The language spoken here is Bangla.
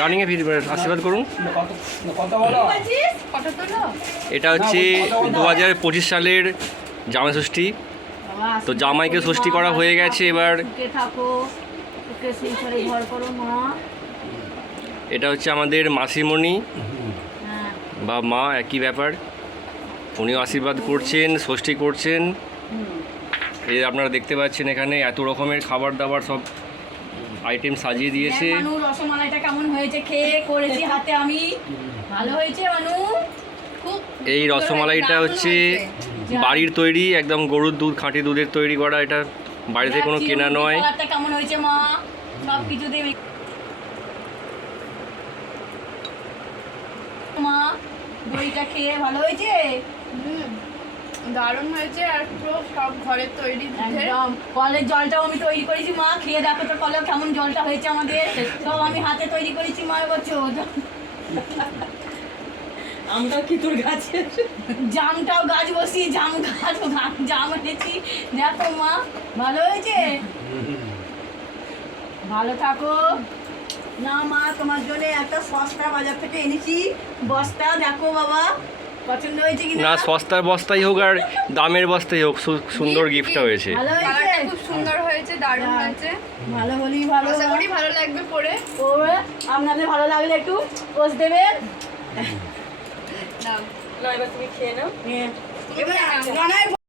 রানিংয়ে আশীর্বাদ করুন। এটা হচ্ছে 2025 সালের জামাই ষষ্ঠী। তো জামাইকে ষষ্ঠী করা হয়ে গেছে। এবার এটা হচ্ছে আমাদের মাসিমণি বা মা, একই ব্যাপার। উনিও আশীর্বাদ করছেন, ষষ্ঠী করছেন। এই আপনারা দেখতে পাচ্ছেন এখানে এত রকমের খাবার দাবার সব আইটেম সাজিয়ে দিয়েছে। রসমালাইটা কেমন হয়েছে, খেয়ে করেছি হাতে আমি, ভালো হয়েছে মানু খুব। এই রসমালাইটা হচ্ছে বাড়ির তৈরি, একদম গরুর দুধ, খাঁটি দুধের তৈরি করা। এটা বাড়িতে কোনো কেনা নয়। কেমন হয়েছে মা, সব কিছু দেবে মা। দইটা খেয়ে ভালো হয়েছে, দারুণ হয়েছে। আর পুরো সব ঘরের তৈরি একদম। কলের জলটাও আমি তৈরি করেছি মা, খেয়ে দেখো তো কলে কেমন জলটা হয়েছে আমাদের। সব আমি হাতে তৈরি করেছি মা এবছর। আমটাও কি তোর গাছে, জামটাও গাছ বসি, জাম গাছ, জাম এনেছি দেখো মা, ভালো হয়েছে। ভালো থাকো না মা, তোমার জন্য একটা সস্তা বাজার থেকে এনেছি বস্তা, দেখো বাবা পছন্দ হয়েছে কি না, সস্তার বস্তাই হোক আর দামের বস্তাই হোক, সুন্দর গিফটটা হয়েছে। ভালো হয়েছে, কালারটা খুব সুন্দর হয়েছে, দারুণ হয়েছে। ভালো হলেই ভালো। আশা করি ভালো লাগবে পরে। আপনাদের ভালো লাগলে একটু পোস্ট দেবেন। নাও এবার তুমি খেয়ে নাও।